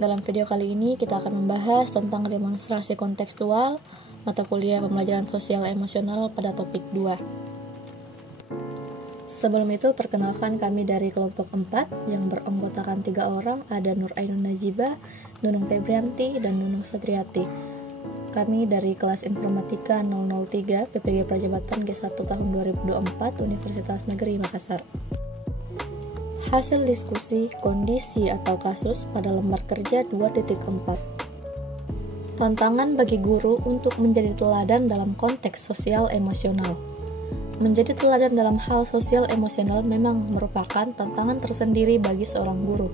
Dalam video kali ini kita akan membahas tentang demonstrasi kontekstual mata kuliah pembelajaran sosial emosional pada topik 2. Sebelum itu, perkenalkan kami dari kelompok 4 yang beranggotakan 3 orang, ada Nur Ainun Najibah, Nunung Febrianti, dan Nunung Satriati. Kami dari kelas Informatika 003 PPG Prajabatan G1 tahun 2024 Universitas Negeri Makassar. Hasil diskusi, kondisi atau kasus pada lembar kerja 2.4. Tantangan bagi guru untuk menjadi teladan dalam konteks sosial emosional. Menjadi teladan dalam hal sosial emosional memang merupakan tantangan tersendiri bagi seorang guru.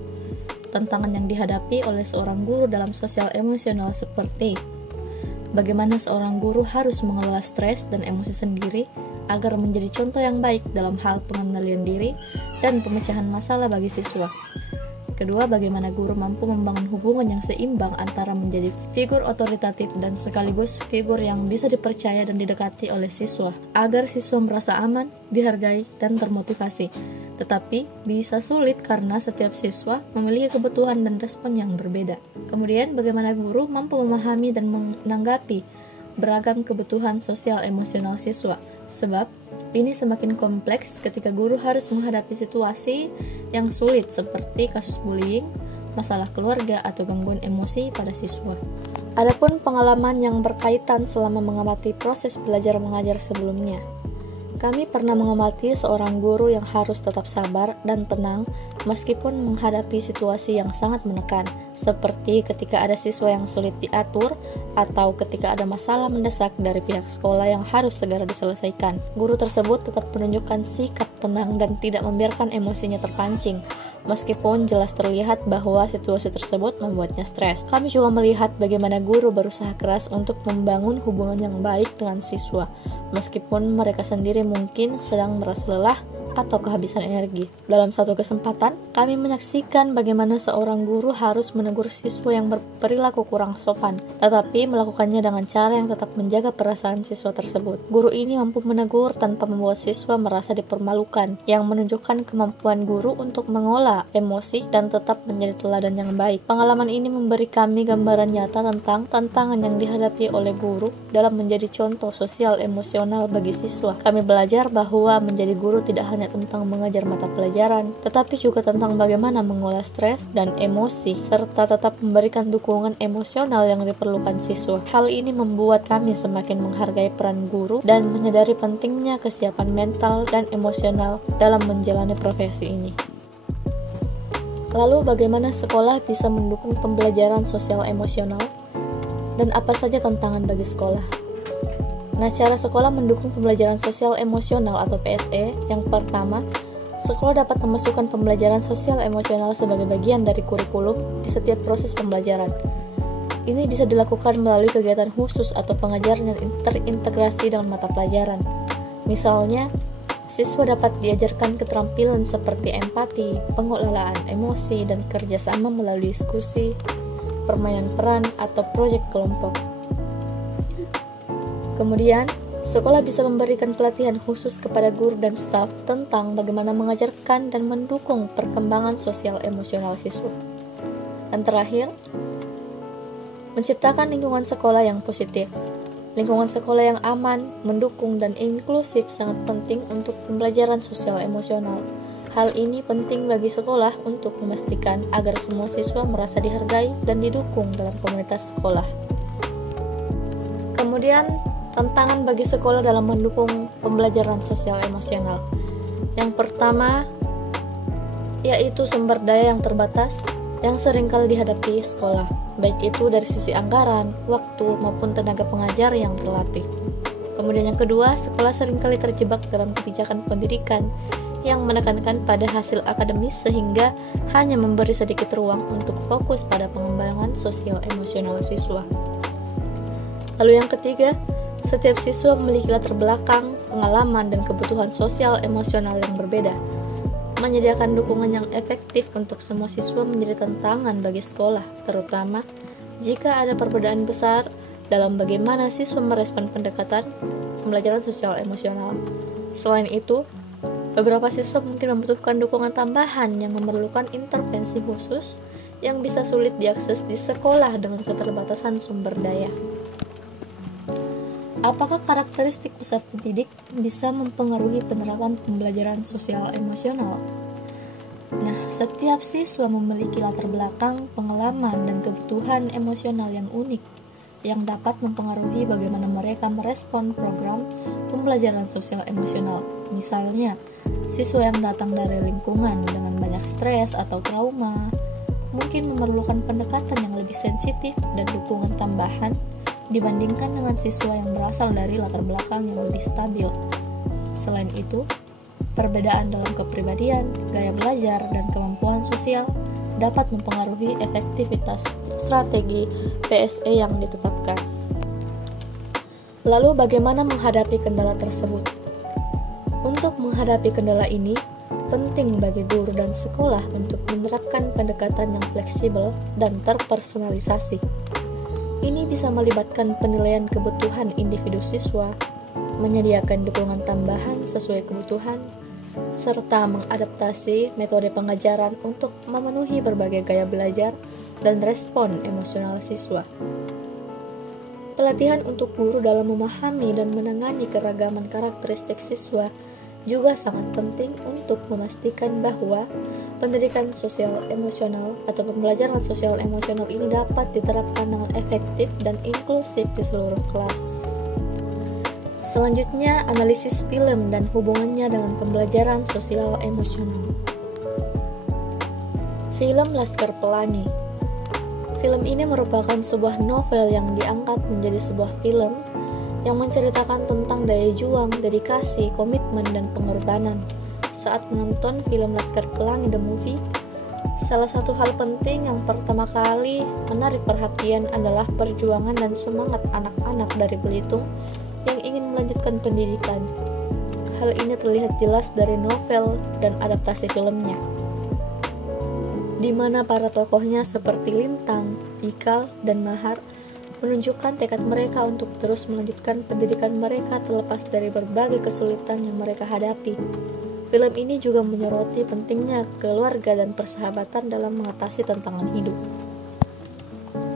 Tantangan yang dihadapi oleh seorang guru dalam sosial emosional seperti bagaimana seorang guru harus mengelola stres dan emosi sendiri agar menjadi contoh yang baik dalam hal pengendalian diri dan pemecahan masalah bagi siswa. Kedua, bagaimana guru mampu membangun hubungan yang seimbang antara menjadi figur otoritatif dan sekaligus figur yang bisa dipercaya dan didekati oleh siswa, agar siswa merasa aman, dihargai, dan termotivasi. Tetapi bisa sulit karena setiap siswa memiliki kebutuhan dan respon yang berbeda. Kemudian, bagaimana guru mampu memahami dan menanggapi beragam kebutuhan sosial emosional siswa, sebab ini semakin kompleks ketika guru harus menghadapi situasi yang sulit seperti kasus bullying, masalah keluarga, atau gangguan emosi pada siswa. Adapun pengalaman yang berkaitan selama mengamati proses belajar mengajar sebelumnya. Kami pernah mengamati seorang guru yang harus tetap sabar dan tenang meskipun menghadapi situasi yang sangat menekan, seperti ketika ada siswa yang sulit diatur atau ketika ada masalah mendesak dari pihak sekolah yang harus segera diselesaikan. Guru tersebut tetap menunjukkan sikap tenang dan tidak membiarkan emosinya terpancing, meskipun jelas terlihat bahwa situasi tersebut membuatnya stres. Kami juga melihat bagaimana guru berusaha keras untuk membangun hubungan yang baik dengan siswa, meskipun mereka sendiri mungkin sedang merasa lelah atau kehabisan energi. Dalam satu kesempatan, kami menyaksikan bagaimana seorang guru harus menegur siswa yang berperilaku kurang sopan, tetapi melakukannya dengan cara yang tetap menjaga perasaan siswa tersebut. Guru ini mampu menegur tanpa membuat siswa merasa dipermalukan, yang menunjukkan kemampuan guru untuk mengolah emosi dan tetap menjadi teladan yang baik. Pengalaman ini memberi kami gambaran nyata tentang tantangan yang dihadapi oleh guru dalam menjadi contoh sosial emosional bagi siswa. Kami belajar bahwa menjadi guru tidak hanya tentang mengajar mata pelajaran, tetapi juga tentang bagaimana mengolah stres dan emosi, serta tetap memberikan dukungan emosional yang diperlukan siswa. Hal ini membuat kami semakin menghargai peran guru dan menyadari pentingnya kesiapan mental dan emosional dalam menjalani profesi ini. Lalu, bagaimana sekolah bisa mendukung pembelajaran sosial emosional? Dan apa saja tantangan bagi sekolah? Nah, cara sekolah mendukung pembelajaran sosial emosional atau PSE. Yang pertama, sekolah dapat memasukkan pembelajaran sosial emosional sebagai bagian dari kurikulum di setiap proses pembelajaran. Ini bisa dilakukan melalui kegiatan khusus atau pengajaran yang terintegrasi dengan mata pelajaran. Misalnya, siswa dapat diajarkan keterampilan seperti empati, pengelolaan emosi, dan kerjasama melalui diskusi, permainan peran, atau proyek kelompok. Kemudian, sekolah bisa memberikan pelatihan khusus kepada guru dan staf tentang bagaimana mengajarkan dan mendukung perkembangan sosial emosional siswa. Dan terakhir, menciptakan lingkungan sekolah yang positif. Lingkungan sekolah yang aman, mendukung, dan inklusif sangat penting untuk pembelajaran sosial emosional. Hal ini penting bagi sekolah untuk memastikan agar semua siswa merasa dihargai dan didukung dalam komunitas sekolah. Kemudian, tantangan bagi sekolah dalam mendukung pembelajaran sosial emosional. Yang pertama, yaitu sumber daya yang terbatas yang seringkali dihadapi sekolah, baik itu dari sisi anggaran, waktu, maupun tenaga pengajar yang terlatih. Kemudian yang kedua, sekolah seringkali terjebak dalam kebijakan pendidikan yang menekankan pada hasil akademis sehingga hanya memberi sedikit ruang untuk fokus pada pengembangan sosial emosional siswa. Lalu yang ketiga, setiap siswa memiliki latar belakang, pengalaman, dan kebutuhan sosial emosional yang berbeda. Menyediakan dukungan yang efektif untuk semua siswa menjadi tantangan bagi sekolah, terutama jika ada perbedaan besar dalam bagaimana siswa merespon pendekatan pembelajaran sosial emosional. Selain itu, beberapa siswa mungkin membutuhkan dukungan tambahan yang memerlukan intervensi khusus yang bisa sulit diakses di sekolah dengan keterbatasan sumber daya. Apakah karakteristik peserta didik bisa mempengaruhi penerapan pembelajaran sosial emosional? Nah, setiap siswa memiliki latar belakang, pengalaman, dan kebutuhan emosional yang unik yang dapat mempengaruhi bagaimana mereka merespon program pembelajaran sosial emosional. Misalnya, siswa yang datang dari lingkungan dengan banyak stres atau trauma mungkin memerlukan pendekatan yang lebih sensitif dan dukungan tambahan dibandingkan dengan siswa yang berasal dari latar belakang yang lebih stabil. Selain itu, perbedaan dalam kepribadian, gaya belajar, dan kemampuan sosial dapat mempengaruhi efektivitas strategi PSE yang ditetapkan. Lalu bagaimana menghadapi kendala tersebut? Untuk menghadapi kendala ini, penting bagi guru dan sekolah untuk menerapkan pendekatan yang fleksibel dan terpersonalisasi. Ini bisa melibatkan penilaian kebutuhan individu siswa, menyediakan dukungan tambahan sesuai kebutuhan, serta mengadaptasi metode pengajaran untuk memenuhi berbagai gaya belajar dan respon emosional siswa. Pelatihan untuk guru dalam memahami dan menangani keragaman karakteristik siswa juga sangat penting untuk memastikan bahwa pendidikan sosial emosional atau pembelajaran sosial emosional ini dapat diterapkan dengan efektif dan inklusif di seluruh kelas. Selanjutnya, analisis film dan hubungannya dengan pembelajaran sosial emosional. Film Laskar Pelangi. Film ini merupakan sebuah novel yang diangkat menjadi sebuah film yang menceritakan tentang daya juang, dedikasi, komitmen, dan pengorbanan. Saat menonton film Laskar Pelangi The Movie, salah satu hal penting yang pertama kali menarik perhatian adalah perjuangan dan semangat anak-anak dari Belitung yang ingin melanjutkan pendidikan. Hal ini terlihat jelas dari novel dan adaptasi filmnya, di mana para tokohnya seperti Lintang, Ikal, dan Mahar menunjukkan tekad mereka untuk terus melanjutkan pendidikan mereka terlepas dari berbagai kesulitan yang mereka hadapi. Film ini juga menyoroti pentingnya keluarga dan persahabatan dalam mengatasi tantangan hidup.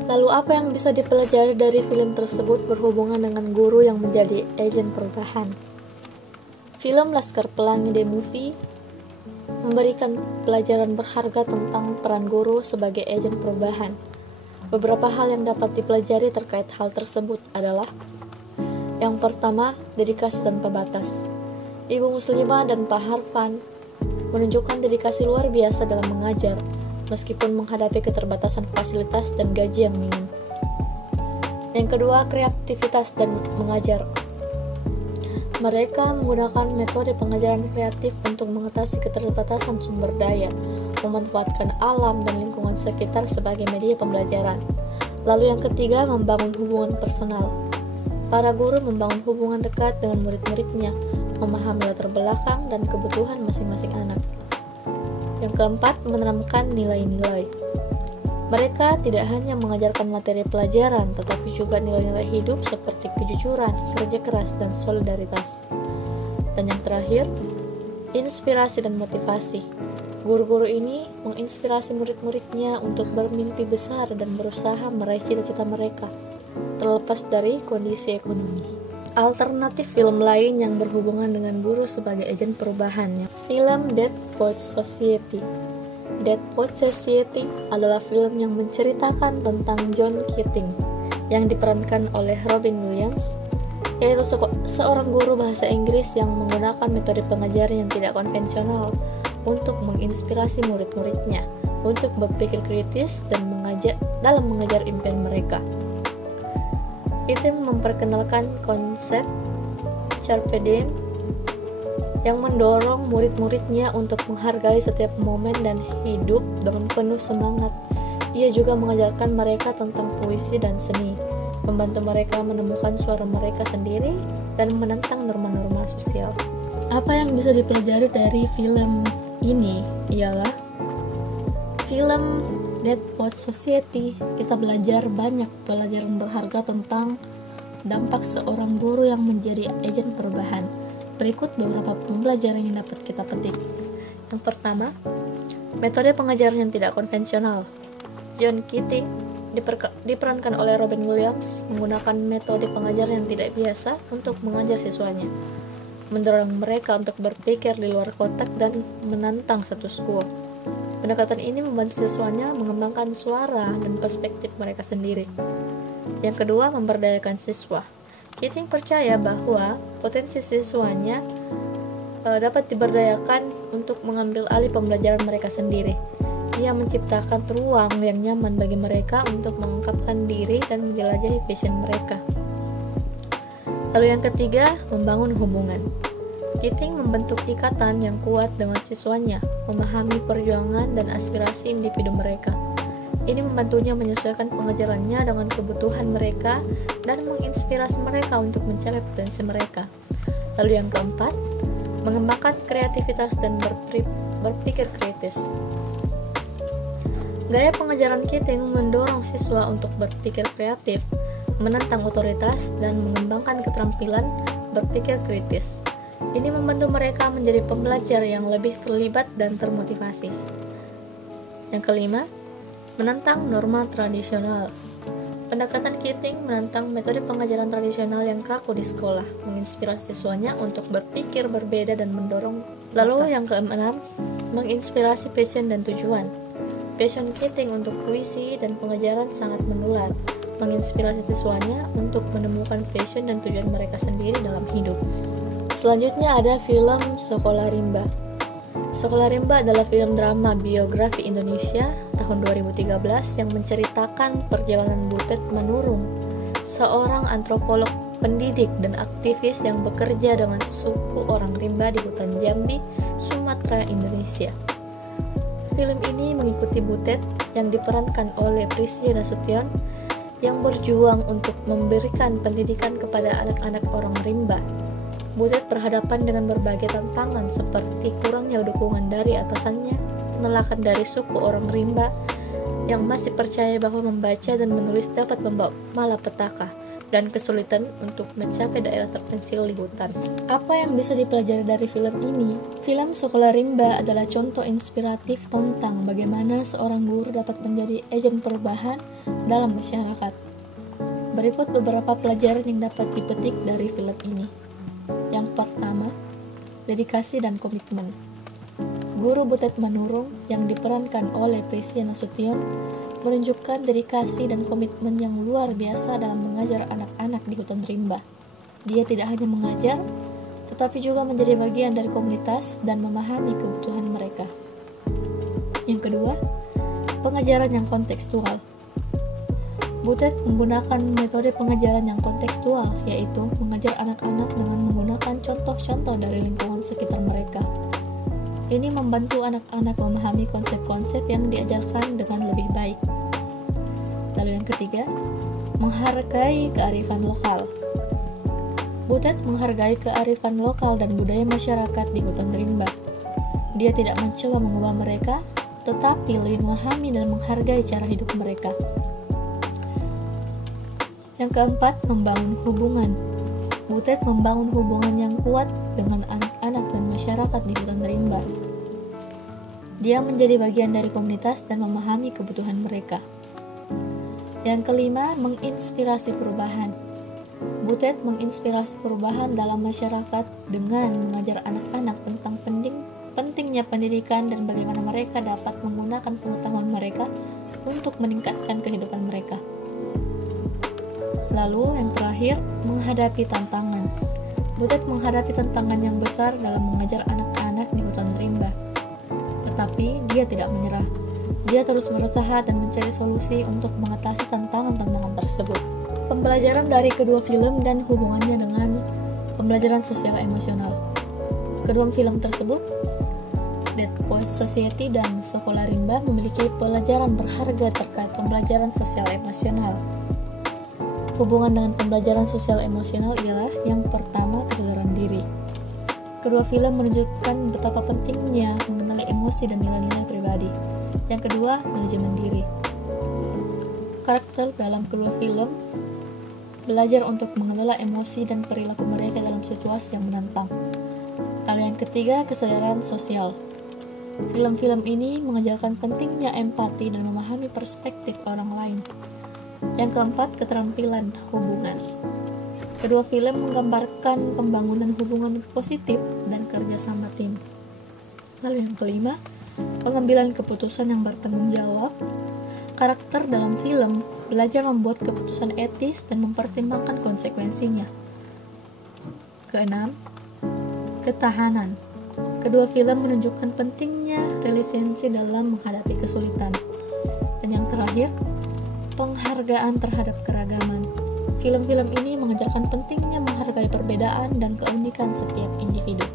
Lalu apa yang bisa dipelajari dari film tersebut berhubungan dengan guru yang menjadi agen perubahan? Film Laskar Pelangi The Movie memberikan pelajaran berharga tentang peran guru sebagai agen perubahan. Beberapa hal yang dapat dipelajari terkait hal tersebut adalah: yang pertama, dedikasi tanpa batas. Ibu Muslimah dan Pak Harfan menunjukkan dedikasi luar biasa dalam mengajar, meskipun menghadapi keterbatasan fasilitas dan gaji yang minim. Yang kedua, kreativitas dan mengajar. Mereka menggunakan metode pengajaran kreatif untuk mengatasi keterbatasan sumber daya, memanfaatkan alam dan lingkungan sekitar sebagai media pembelajaran. Lalu yang ketiga, membangun hubungan personal. Para guru membangun hubungan dekat dengan murid-muridnya, memahami latar belakang dan kebutuhan masing-masing anak. Yang keempat, menanamkan nilai-nilai. Mereka tidak hanya mengajarkan materi pelajaran, tetapi juga nilai-nilai hidup seperti kejujuran, kerja keras, dan solidaritas. Dan yang terakhir, inspirasi dan motivasi. Guru-guru ini menginspirasi murid-muridnya untuk bermimpi besar dan berusaha meraih cita-cita mereka, terlepas dari kondisi ekonomi. Alternatif film lain yang berhubungan dengan guru sebagai agen perubahannya, film Dead Poets Society. Dead Poets Society adalah film yang menceritakan tentang John Keating yang diperankan oleh Robin Williams, yaitu seorang guru bahasa Inggris yang menggunakan metode pengajaran yang tidak konvensional untuk menginspirasi murid-muridnya untuk berpikir kritis dan dalam mengejar impian mereka. Itu memperkenalkan konsep Carpe Diem yang mendorong murid-muridnya untuk menghargai setiap momen dan hidup dengan penuh semangat. Ia juga mengajarkan mereka tentang puisi dan seni, membantu mereka menemukan suara mereka sendiri, dan menentang norma-norma sosial. Apa yang bisa dipelajari dari film ini ialah film Dead Poets Society. Kita belajar banyak pelajaran berharga tentang dampak seorang guru yang menjadi agen perubahan. Berikut beberapa pembelajaran yang dapat kita petik. Yang pertama, metode pengajaran yang tidak konvensional. John Keating diperankan oleh Robin Williams menggunakan metode pengajaran yang tidak biasa untuk mengajar siswanya, mendorong mereka untuk berpikir di luar kotak dan menantang status quo. Pendekatan ini membantu siswanya mengembangkan suara dan perspektif mereka sendiri. Yang kedua, memberdayakan siswa. Keating percaya bahwa potensi siswanya dapat diberdayakan untuk mengambil alih pembelajaran mereka sendiri. Ia menciptakan ruang yang nyaman bagi mereka untuk mengungkapkan diri dan menjelajahi passion mereka. Lalu yang ketiga, membangun hubungan. Keating membentuk ikatan yang kuat dengan siswanya, memahami perjuangan dan aspirasi individu mereka. Ini membantunya menyesuaikan pengajarannya dengan kebutuhan mereka dan menginspirasi mereka untuk mencapai potensi mereka. Lalu yang keempat, mengembangkan kreativitas dan berpikir kritis. Gaya pengajaran Keating mendorong siswa untuk berpikir kreatif, menentang otoritas, dan mengembangkan keterampilan berpikir kritis. Ini membantu mereka menjadi pembelajar yang lebih terlibat dan termotivasi. Yang kelima, menentang norma tradisional. Pendekatan Keating menentang metode pengajaran tradisional yang kaku di sekolah, menginspirasi siswanya untuk berpikir berbeda dan mendorong. Lalu yang keenam, menginspirasi passion dan tujuan. Passion Keating untuk puisi dan pengajaran sangat menular, menginspirasi siswanya untuk menemukan passion dan tujuan mereka sendiri dalam hidup. Selanjutnya ada film Sekolah Rimba. Sekolah Rimba adalah film drama biografi Indonesia tahun 2013 yang menceritakan perjalanan Butet Manurung, seorang antropolog, pendidik, dan aktivis yang bekerja dengan suku orang Rimba di hutan Jambi, Sumatera, Indonesia. Film ini mengikuti Butet yang diperankan oleh Prisya Nasution yang berjuang untuk memberikan pendidikan kepada anak-anak orang Rimba. Butet berhadapan dengan berbagai tantangan seperti kurangnya dukungan dari atasannya, penolakan dari suku orang Rimba yang masih percaya bahwa membaca dan menulis dapat membawa malapetaka, dan kesulitan untuk mencapai daerah terpencil di hutan. Apa yang bisa dipelajari dari film ini? Film Sekolah Rimba adalah contoh inspiratif tentang bagaimana seorang guru dapat menjadi agen perubahan dalam masyarakat. Berikut beberapa pelajaran yang dapat dipetik dari film ini. Yang pertama, dedikasi dan komitmen. Guru Butet Manurung yang diperankan oleh Prisya Nasution menunjukkan dedikasi dan komitmen yang luar biasa dalam mengajar anak-anak di hutan rimba. Dia tidak hanya mengajar, tetapi juga menjadi bagian dari komunitas dan memahami kebutuhan mereka. Yang kedua, pengajaran yang kontekstual. Butet menggunakan metode pengajaran yang kontekstual, yaitu mengajar anak-anak dengan menggunakan contoh-contoh dari lingkungan sekitar mereka. Ini membantu anak-anak memahami konsep-konsep yang diajarkan dengan lebih baik. Lalu yang ketiga, menghargai kearifan lokal. Butet menghargai kearifan lokal dan budaya masyarakat di hutan rimba. Dia tidak mencoba mengubah mereka, tetapi lebih memahami dan menghargai cara hidup mereka. Yang keempat, membangun hubungan. Butet membangun hubungan yang kuat dengan anak-anak dan masyarakat di hutan rimba. Dia menjadi bagian dari komunitas dan memahami kebutuhan mereka. Yang kelima, menginspirasi perubahan. Butet menginspirasi perubahan dalam masyarakat dengan mengajar anak-anak tentang pentingnya pendidikan dan bagaimana mereka dapat menggunakan pengetahuan mereka untuk meningkatkan kehidupan mereka. Lalu yang terakhir, menghadapi tantangan. Butet menghadapi tantangan yang besar dalam mengajar anak-anak di hutan rimba. Tetapi dia tidak menyerah. Dia terus berusaha dan mencari solusi untuk mengatasi tantangan-tantangan tersebut. Pembelajaran dari kedua film dan hubungannya dengan pembelajaran sosial emosional. Kedua film tersebut, Dead Poets Society dan Sekolah Rimba, memiliki pelajaran berharga terkait pembelajaran sosial emosional. Hubungan dengan pembelajaran sosial emosional ialah yang pertama, kesadaran diri. Kedua film menunjukkan betapa pentingnya mengenali emosi dan nilai-nilai pribadi. Yang kedua, manajemen diri. Karakter dalam kedua film belajar untuk mengelola emosi dan perilaku mereka dalam situasi yang menantang. Lalu yang ketiga, kesadaran sosial. Film-film ini mengajarkan pentingnya empati dan memahami perspektif orang lain. Yang keempat, keterampilan hubungan. Kedua film menggambarkan pembangunan hubungan positif dan kerjasama tim. Lalu yang kelima, pengambilan keputusan yang bertanggung jawab. Karakter dalam film belajar membuat keputusan etis dan mempertimbangkan konsekuensinya. Keenam, ketahanan. Kedua film menunjukkan pentingnya resiliensi dalam menghadapi kesulitan. Dan yang terakhir, penghargaan terhadap keragaman. Film-film ini mengajarkan pentingnya menghargai perbedaan dan keunikan setiap individu.